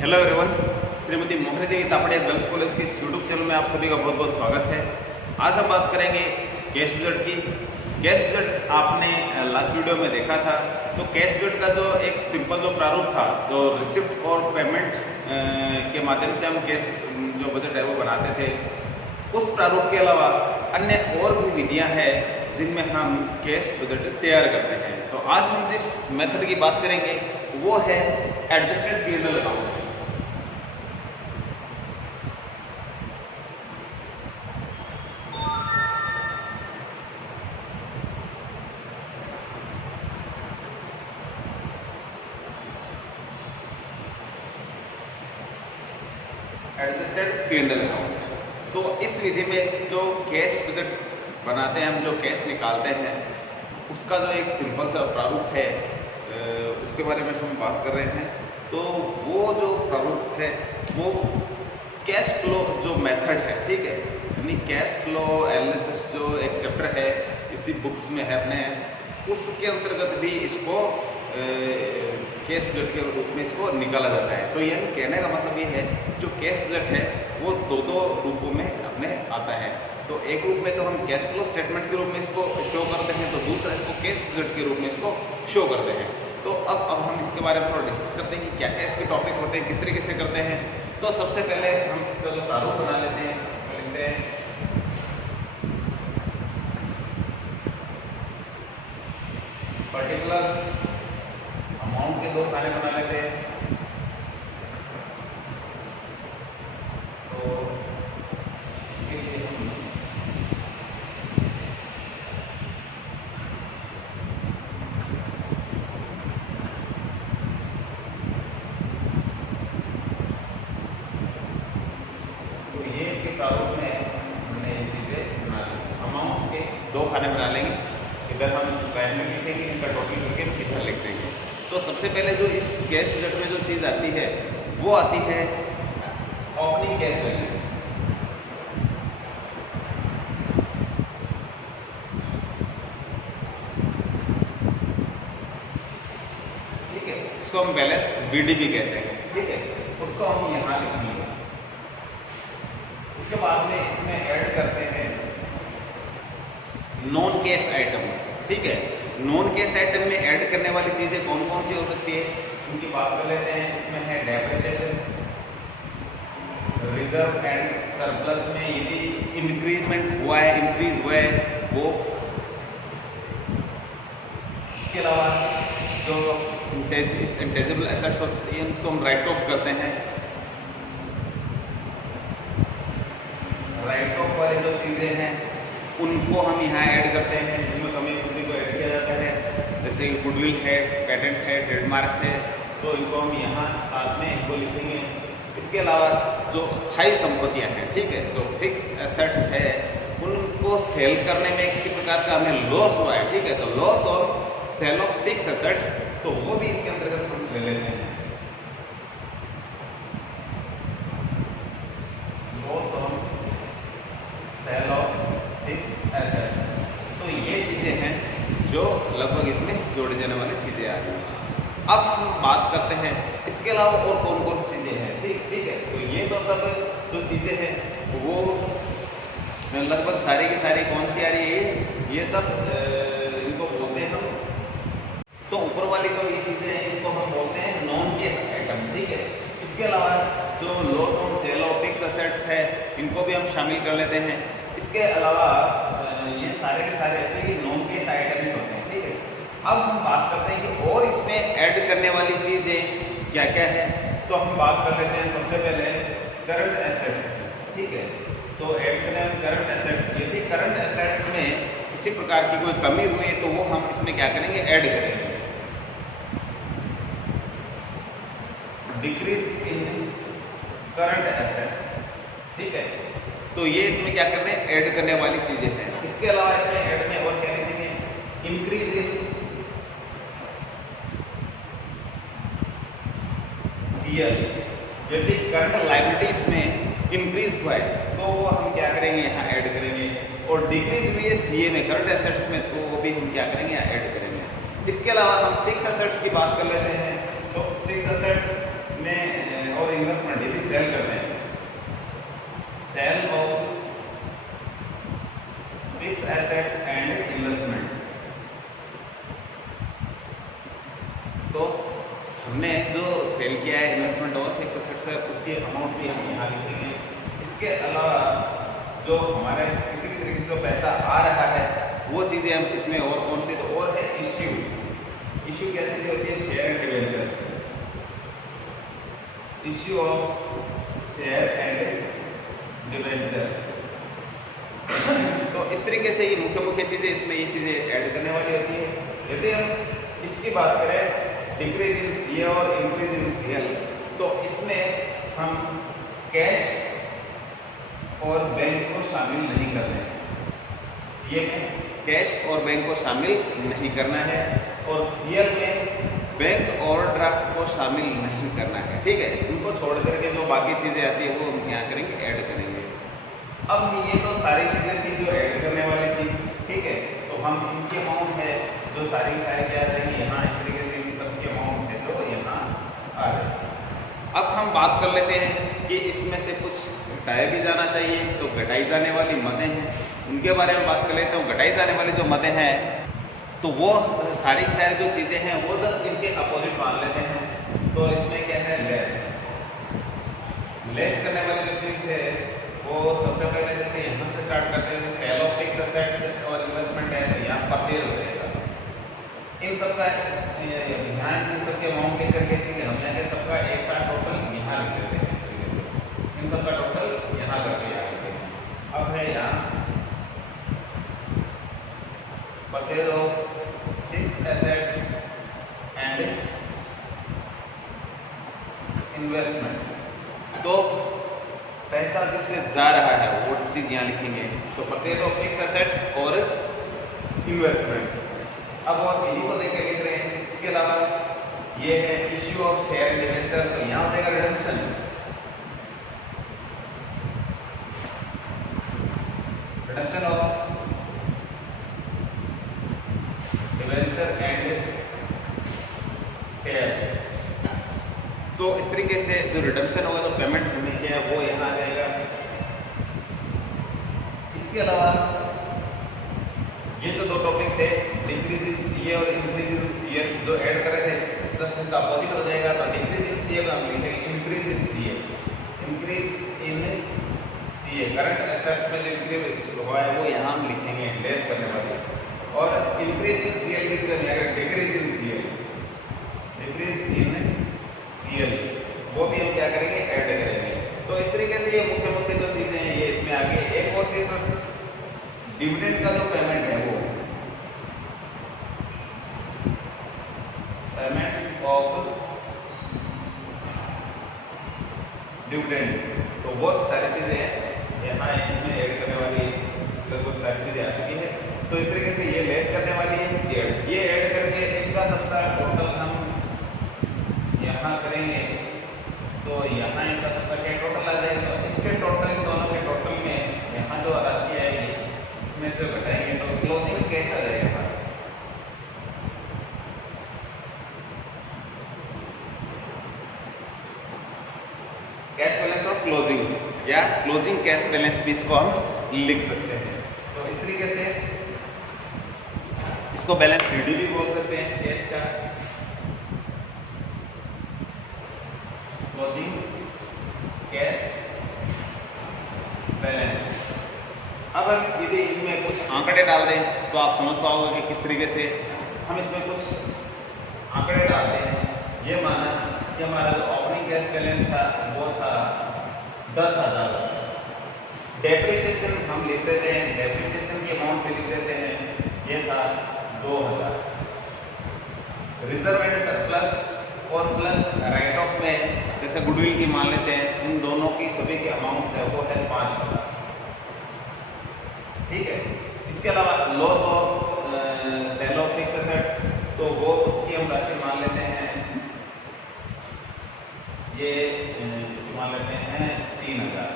Hello everyone, Shrimati मोहरी देवी Tapadia girls college के इस यूट्यूब चैनल में आप सभी का बहुत बहुत स्वागत है। आज हम बात करेंगे कैश बजट की। कैश बजट आपने लास्ट वीडियो में देखा था, तो कैश बजट का जो एक सिंपल जो प्रारूप था, जो रिसिप्ट और पेमेंट के माध्यम से हम कैश जो बजट है वो बनाते थे, उस प्रारूप के अलावा अन्य और भी विधियां हैं जिनमें हम कैश बजट तैयार करते हैं। तो आज हम जिस मेथड की बात करेंगे वो है adjusted P&L account. Adjusted P&L account, तो इस विधि में जो कैश बजट बनाते हैं, हम जो कैश निकालते हैं, उसका जो एक सिंपल सा प्रारूप है उसके बारे में हम बात कर रहे हैं। तो वो जो प्रारूप है वो कैश फ्लो जो मेथड है, ठीक है, यानी कैश फ्लो एनालिसिस जो एक चैप्टर है इसी बुक्स में है अपने, उसके अंतर्गत भी इसको कैश बजट के रूप में इसको निकाला जाता है। तो यानी कहने का मतलब ये है, जो कैश बजट है वो दो रूपों में अपने आता है। तो एक रूप में तो हम कैश फ्लो स्टेटमेंट के रूप में इसको शो करते हैं, तो दूसरा इसको कैश बजट के रूप में इसको शो करते हैं। तो अब हम इसके बारे में थोड़ा डिस्कस करते हैं कि क्या क्या इसके टॉपिक होते हैं, किस तरीके से करते हैं। तो सबसे पहले हम इसका जो प्रारूप बना लेते हैं, लिखते हैं पर्टिकुलर अमाउंट के दो खाने बना लेते हैं। तो इसके लिए हम प्रारूप में हमने ये चीज़ें बना ली। अमाउंट्स के दो खाने बना लेंगे, इधर हम वैल्यू लिखेंगे, इनका टोटल करके हम इधर लिख देंगे। तो सबसे पहले जो इस कैश बजट में जो चीज़ आती है वो आती है ओपनिंग कैश बैलेंस। ठीक है, इसको हम बैलेंस BDB कहते हैं। ठीक है, उसको हम यहाँ लिखेंगे। उसके बाद में इसमें ऐड करते हैं नॉन कैश आइटम। ठीक है, नॉन कैश आइटम में ऐड करने वाली चीजें कौन कौन सी हो सकती है, उनकी बात कर लेते हैं। इसमें है डेप्रिसिएशन, रिजर्व एंड सरप्लस में यदि इंक्रीजमेंट हुआ है, इंक्रीज हुआ है वो। इसके अलावा जो इंटेंजिबल एसेट्स होती है उसको हम राइट ऑफ करते हैं। राइट ऑफ वाली जो चीज़ें हैं उनको हम यहाँ ऐड करते हैं, जिनमें कमी पूर्ति को ऐड किया जाता है। जैसे गुडविल है, पेटेंट है, ट्रेडमार्क है, तो इनको हम यहाँ साथ में इनको लिखेंगे। इसके अलावा जो स्थायी संपत्तियाँ हैं, ठीक है, जो फिक्स एसेट्स है, उनको सेल करने में किसी प्रकार का हमें लॉस हुआ है, ठीक है, तो लॉस और सेल ऑफ फिक्स एसेट्स, तो वो भी इसके अंतर्गत हम ले लेते हैं। लॉस और सेल ऑफ फिक्स एसेट्स, तो ये चीज़ें हैं जो लगभग इसमें जोड़े जाने वाली चीज़ें आ रही हैं। अब हम बात करते हैं इसके अलावा और कौन कौन सी चीज़ें हैं। ठीक है, तो ये तो सब जो चीज़ें हैं वो लगभग सारी की सारी कौन सी आ रही है, ये सब इनको बोलते हैं हम। तो ऊपर वाली जो ये चीज़ें हैं इनको हम बोलते हैं नॉन कैश आइटम। ठीक है, इसके अलावा जो loss on sale of fix assets है इनको भी हम शामिल कर लेते हैं। इसके अलावा ये सारे के सारे नॉन कैश आइटम ही होते हैं। ठीक है, अब हम बात करते हैं कि और इसमें ऐड करने वाली चीज़ें क्या क्या है। तो हम बात कर लेते हैं सबसे पहले करंट एसेट्स। ठीक है, तो ऐड करने में करंट एसेट्स, यदि करंट एसेट्स में किसी प्रकार की कोई कमी हुई है तो वो हम इसमें क्या करेंगे, ऐड करेंगे। Decrease in current assets. ठीक है, तो ये इसमें क्या कर रहे हैं, ऐड करने वाली चीजें हैं। इसके अलावा इसमें ऐड में और क्या लिखेंगे, इंक्रीज इन CL। यदि करंट लायबिलिटीज में इंक्रीज हुआ है तो वो हम क्या करेंगे, यहाँ ऐड करेंगे। और डिक्रीज हुई है CA में, करंट एसेट्स में, तो वो भी हम क्या करेंगे, यहाँ ऐड करेंगे। इसके अलावा हम फिक्स एसेट्स की बात कर लेते हैं। तो फिक्स एसेट्स में और इन्वेस्टमेंट, यदि सेल करते हैं, sale of fix assets and investment, तो हमने जो सेल किया है इन्वेस्टमेंट और फिक्स एसेट्स है उसकी अमाउंट भी हम यहाँ लिखेंगे। इसके अलावा जो हमारे किसी भी तरीके से जो पैसा आ रहा है वो चीज़ें हम इसमें और कौन सी, तो और है इश्यू। इश्यू क्या चीज़ें होती है, share and debenture, issue of share and debenture. तो इस तरीके से ये मुख्य मुख्य चीज़ें इसमें ये चीज़ें ऐड करने वाली होती है। यदि हम इसकी बात करें डिक्रीज इन सीए और इंक्रीज इन सीएल, तो इसमें हम कैश और बैंक को शामिल नहीं कर रहे हैं। सीए में कैश और बैंक को शामिल नहीं करना है और सीएल में बैंक और ड्राफ्ट को शामिल नहीं करना है। ठीक है, उनको छोड़ करके जो बाकी चीज़ें आती है वो हम क्या करेंगे, ऐड करेंगे। अब ये तो सारी चीज़ें थी जो ऐड करने वाली थी। ठीक है, तो हम इनकी अमाउंट है जो सारी क्या रहेंगी यहाँ, इस तरीके से इन सब की अमाउंट है जो यहाँ आ रही। अब हम बात कर लेते हैं कि इसमें से कुछ घटाया भी जाना चाहिए, तो घटाई जाने वाली मदें हैं उनके बारे में बात कर लेते हैं। घटाई जाने वाली जो मदें हैं तो वो सारी जो चीज़ें हैं वो 10 इनके अपोजिट मान लेते हैं। तो इसमें क्या है, लेस करने वाली जो चीज़ है वो सबसे पहले जैसे यहाँ से स्टार्ट करते हैं, सेल ऑफ फिक्स एसेट्स और इन्वेस्टमेंट है, तो यहाँ परचेज हो जाएगा। इन सबका ध्यान इन सबके अमाउंट लिख करके, ठीक है, हमने सबका एक साथ टोटल यहाँ लिख देते हैं, इन सबका टोटल यहाँ करके यहाँ लिखते हैं। अब है यहाँ purchase of fix assets and investment, तो पैसा जिससे जा रहा है वो चीज़ यहाँ लिखेंगे। तो परचेज ऑफ फिक्स एसेट्स और इन्वेस्टमेंट्स, अब और इन्हीं को देख के लिख रहे हैं। इसके अलावा ये है issue of share and debenture, तो यहाँ हो जाएगा redemption, redemption of debenture and share. तो इस तरीके से जो रिडम्पशन होगा, जो पेमेंट हमने किया है वो यहाँ आ जाएगा। इसके अलावा ये जो दो टॉपिक थे, डिक्रीज इन सीए और इंक्रीज इन सीएल, जो ऐड कर रहे थे, 10 का अपोजिट हो जाएगा। तो डिक्रीज इन सीए का हम लिखेंगे increase in CA, increase in CA. Current assets में जो इंक्रीज हुआ है वो यहाँ हम लिखेंगे लेस करने वाले, और इंक्रीज इन सीएल की जगह decrease in CL, decrease in CL वो भी हम क्या करेंगे, ऐड करेंगे। तो इस तरीके से ये मुख्य मुख्य जो चीज़ें हैं ये इसमें आगे। एक और चीज़, डिविडेंड का जो पेमेंट है वो पेमेंट ऑफ डिविडेंड, तो वो सारी चीज़ें यहाँ इसमें ऐड करने वाली लगभग सारी चीज़ें आ चुकी है। तो इस तरीके से ये लेस करने वाली है, ये ऐड करके इनका सबका टोटल हम यहाँ करेंगे, तो यहाँ इनका सबका क्या टोटल आ जाएगा। तो इसके टोटल, इन दोनों के टोटल में यहाँ जो राशि आएगी इसमें से घटाएंगे तो क्लोजिंग कैश आ जाएगा। कैश बैलेंस ऑफ क्लोजिंग या क्लोजिंग कैश बैलेंस भी इसको हम लिख सकते हैं। तो इस तरीके से इसको बैलेंस सीडी भी बोल सकते हैं कैश का, क्लोजिंग कैश बैलेंस। अब हम यदि इसमें कुछ आंकड़े डाल दें तो आप समझ पाओगे कि किस तरीके से हम इसमें कुछ आंकड़े डालते हैं। ये माना कि हमारा जो ओपनिंग कैश बैलेंस था वो था 10,000। डेप्रिसिएशन हम लिख देते हैं, डेप्रिसिएशन की अमाउंट भी लिख देते हैं, ये था 2,000। रिजर्व एंड सरप्लस और प्लस राइट ऑफ में जैसे गुडविल की मान लेते हैं, इन दोनों की सभी के अमाउंट है वो है 5,000। ठीक है, इसके अलावा loss of sale of fix assets, तो वो उसकी हम राशि मान लेते हैं, ये मान लेते हैं 3,000।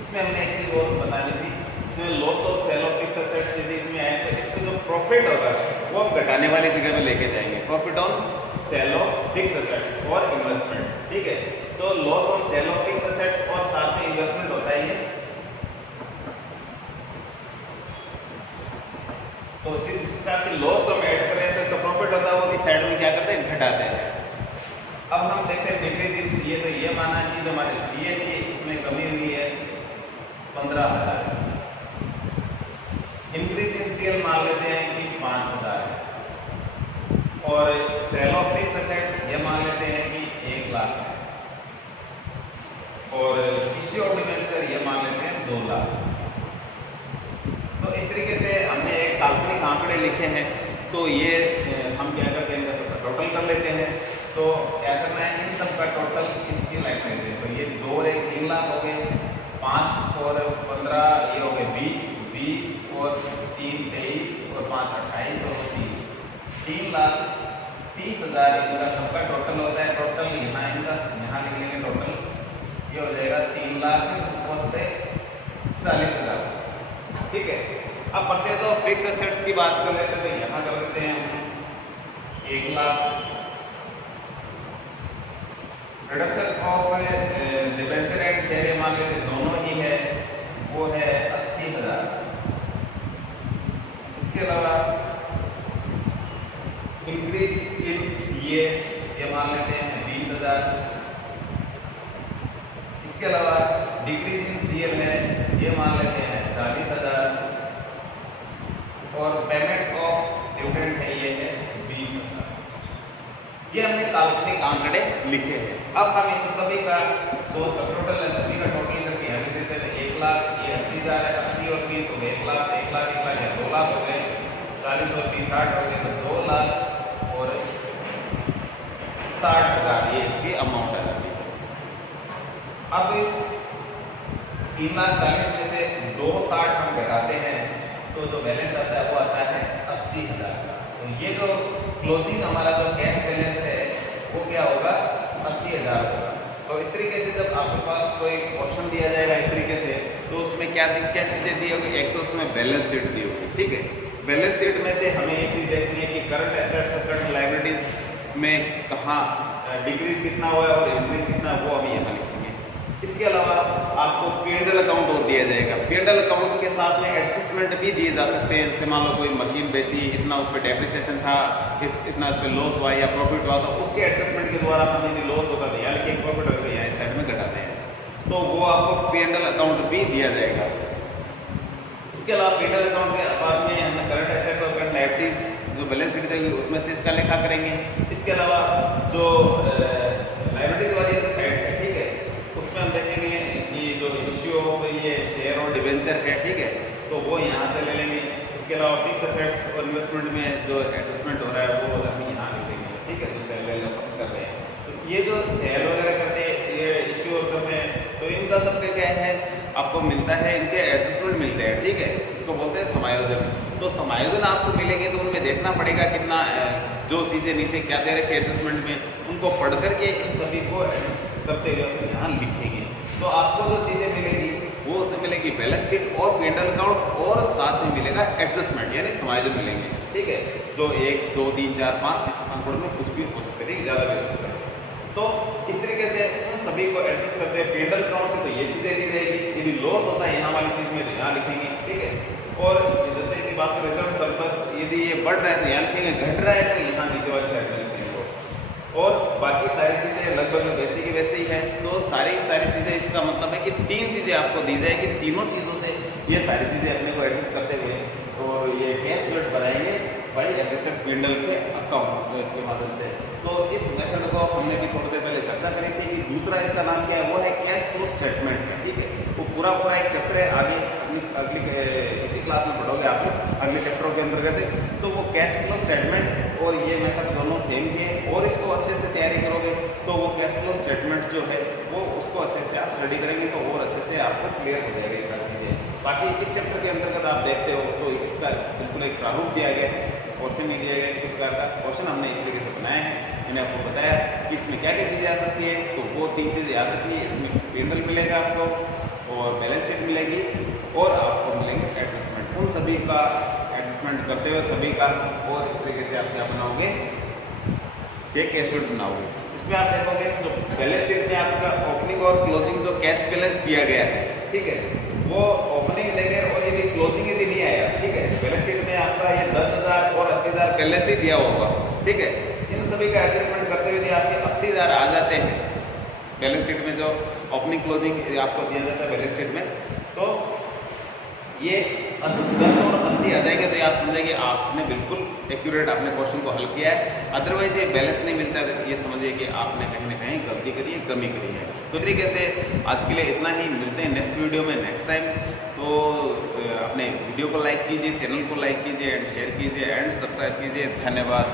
इसमें हमने एक चीज और बतानी थी, इसमें loss of sale of fix assets यदि इसमें आए तो इसमें जो प्रॉफिट होगा वो हम घटाने वाली जगह में लेके जाएंगे, profit on sale of fix assets और इन्वेस्टमेंट, ठीक है। तो loss on sale of fix assets और साथ में इन्वेस्टमेंट होता है ये। तो इसी तरह से लॉस को हम ऐड करें तो इसका प्रॉफिट होता है वो इस साइड में क्या करते हैं, घटाते हैं। अब हम देखते हैं डिक्रीज इन सीए। तो ये माना कि जो हमारे सीए थी इसमें कमी हुई है 15,000। इंक्रीज इन सीएल मान लेते हैं कि 5,000 है, और सेल ऑफ फिक्स एसेट्स ये मान लेते हैं कि 1 लाख है, और इश्यू ऑफ डिबेंचर ये मान लेते हैं 2 लाख। तो इस तरीके से हमने एक काल्पनिक आंकड़े लिखे हैं। तो ये हम क्या करते हैं, सबका टोटल कर लेते हैं। तो क्या करना है, इन सब का टोटल इसकी लाइन में लेते हैं। तो ये 2 और 1 3 लाख हो गए, 5 और 15 ये हो गए 20 और 3 23 और 5 28 और 3,30,000 इनका सबका टोटल होता है। टोटल यहाँ इनका यहाँ लिख लेंगे, टोटल ये हो जाएगा 3 लाख और से 40,000, ठीक है। अब परचेज ऑफ फिक्स एसेट्स की बात कर लेते हैं। तो यहाँ कर लेते हैं हम 1 lakh. Reduction of debenture and share मान लेते दोनों ही है, वो है 80,000। इसके अलावा इंक्रीज इन सीए ये मान लेते हैं 20,000। इसके अलावा डिक्रीज इन सीएल है ये मान लेते हैं 40,000, और पेमेंट ऑफ डिविडेंड है ये है 20,000। ये हमने काल्पनिक आंकड़े लिखे हैं। अब हम इन सभी का जो सब टोटल है सभी का टोटल करके यहाँ लिख देते हैं। 1 लाख ये 80,000 है, 80 और 20 हो गए 1 लाख, 1 लाख 1 लाख 2 लाख हो गए, 40 और 20 60 हो गए, तो 2 लाख और 60,000 ये इसकी अमाउंट है। अब 3,40,000 में से 260 हम घटाते हैं तो जो बैलेंस आता है वो आता है 80,000 का। तो ये जो क्लोजिंग हमारा जो कैश बैलेंस है वो क्या होगा, 80,000 होगा। तो इस तरीके से जब आपके पास कोई क्वेश्चन दिया जाएगा इस तरीके से, तो उसमें क्या चीज़ें दी होगी, एक तो उसमें बैलेंस शीट दी होगी, ठीक है। बैलेंस शीट में से हमें ये चीज़ देखनी है कि करंट एसेट्स करंट लायबिलिटीज में कहाँ डिक्रीज कितना हुआ है और इंक्रीज कितना है, वो अभी यहाँ लिखेंगे। इसके अलावा आपको P&L अकाउंट और दिया जाएगा। P&L अकाउंट के साथ में एडजस्टमेंट भी दिए जा सकते हैं। जैसे मान लो कोई मशीन बेची, इतना उस पर डेप्रिसिएशन था, इतना उस पर लॉस हुआ या प्रॉफिट हुआ, तो उसके एडजस्टमेंट के द्वारा हम यदि लॉस होता था यानी कि प्रॉफिट होता है यहाँ साइड में घटाते हैं, तो वो आपको P&L अकाउंट भी दिया जाएगा। इसके अलावा P&L अकाउंट के बाद में हम करंट एसेट्स और करंट लायबिलिटीज जो बैलेंस शीट देगी उसमें से इसका लेखा करेंगे। इसके अलावा जो लायबिलिटीज वाली साइड है, ठीक है, उसमें हम देखेंगे कि जो इश्यू ऑफ ये शेयर और डिवेंचर है, ठीक है, तो वो यहाँ से ले लेंगे। इसके अलावा फिक्स एसेट्स और इन्वेस्टमेंट में जो एडजस्टमेंट हो रहा है वो हम यहाँ लिखेंगे, ठीक है, जो सेल वैल्यू कर रहे हैं। तो ये जो सेल वगैरह करते हैं, ये इश्यू करते हैं, तो इनका सबका क्या है, आपको मिलता है, इनके एडजस्टमेंट मिलते हैं, ठीक है, इसको बोलते हैं समायोजन। तो समायोजन आपको मिलेंगे तो उनमें देखना पड़ेगा कितना जो चीज़ें नीचे क्या दे रखे एडजस्टमेंट में, उनको पढ़ करके इन सभी को करते हुए हम यहाँ लिखेंगे। तो आपको जो चीज़ें मिलेगी वो उसमें मिलेगी बैलेंस शीट और P&L अकाउंट, और साथ में मिलेगा एडजस्टमेंट यानी समायोजन मिलेंगे, ठीक है, जो 1 2 3 4 5 अंकों में कुछ भी हो सकते हैं, ज़्यादा भी हो सकता है। तो इस तरीके से उन सभी को एडजस्ट करते हैं। P&L अकाउंट से तो ये चीज़ें दी जाएगी, यदि लॉस होता है यहाँ वाली चीज़ में तो यहाँ लिखेंगे, ठीक है। और जैसे कि बात करें रिजर्व सरप्लस, यदि ये बढ़ रहा है तो यहाँ लिखेंगे, घट रहा है तो यहाँ नीचे वाली साइड में लिखेंगे। और बाकी सारी चीज़ें लगभग वैसी की वैसे ही है। तो सारी चीज़ें, इसका मतलब है कि 3 चीज़ें आपको दी जाएगी, तीनों चीज़ों से ये सारी चीज़ें अपने को एडजस्ट करते हुए और ये कैश फ्लो बनाएंगे बाई एडजस्टेड P&L के अकाउंट के माध्यम से। तो इस मेथड को हमने भी थोड़ी देर पहले चर्चा करी थी कि दूसरा इसका नाम क्या है, वो है कैश फ्लो स्टेटमेंट, ठीक है। वो पूरा एक चैप्टर है, आगे अगली इसी क्लास में पढ़ोगे आप अगले चैप्टरों के अंतर्गत। तो वो कैश फ्लो स्टेटमेंट और ये मेथड दोनों सेम ही है, और इसको अच्छे से तैयारी करोगे तो वो कैश फ्लो स्टेटमेंट जो है वो उसको अच्छे से आप स्टडी करेंगे तो और अच्छे से आपको क्लियर हो जाएगा ये सारी चीज़ें। बाकी इस चैप्टर के अंतर्गत आप देखते हो तो इसका बिल्कुल एक प्रारूप दिया गया है, क्वेश्चन नहीं दिया गया किसी प्रकार का। क्वेश्चन हमने इस तरीके से बनाया है, मैंने आपको बताया कि इसमें क्या क्या चीज़ें आ सकती है। तो वो 3 चीज़ें याद रखिए, इसमें P&L मिलेगा आपको और बैलेंस शीट मिलेगी और आपको मिलेंगे एडजस्टमेंट। उन सभी का एडजस्टमेंट करते हुए सभी का, और इस तरीके से आप क्या बनाओगे, ये कैश शीट बनाओगे। इसमें आप देखोगे जो बैलेंस शीट में आपका ओपनिंग और क्लोजिंग जो कैश बैलेंस दिया गया है, ठीक है, वो ओपनिंग देंगे और यदि क्लोजिंग यदि नहीं आया, ठीक है, बैलेंस शीट में आपका ये 10,000 और 80,000 पहले से दिया होगा, ठीक है, इन सभी का एडजस्टमेंट करते हुए यदि आपके 80,000 आ जाते हैं बैलेंस शीट में, जो ओपनिंग क्लोजिंग आपको दिया जाता है बैलेंस शीट में, तो ये 10 और 80 आ जाएंगे, तो ये आप समझेंगे आपने बिल्कुल एक्यूरेट आपने क्वेश्चन को हल किया है। अदरवाइज ये बैलेंस नहीं मिलता है, ये समझिए कि आपने कहीं ना कहीं गलती करी है, कमी करी है। तो इस तरीके से आज के लिए इतना ही, मिलते हैं नेक्स्ट वीडियो में नेक्स्ट टाइम। तो अपने वीडियो को लाइक कीजिए, चैनल को लाइक कीजिए एंड शेयर कीजिए एंड सब्सक्राइब कीजिए। धन्यवाद।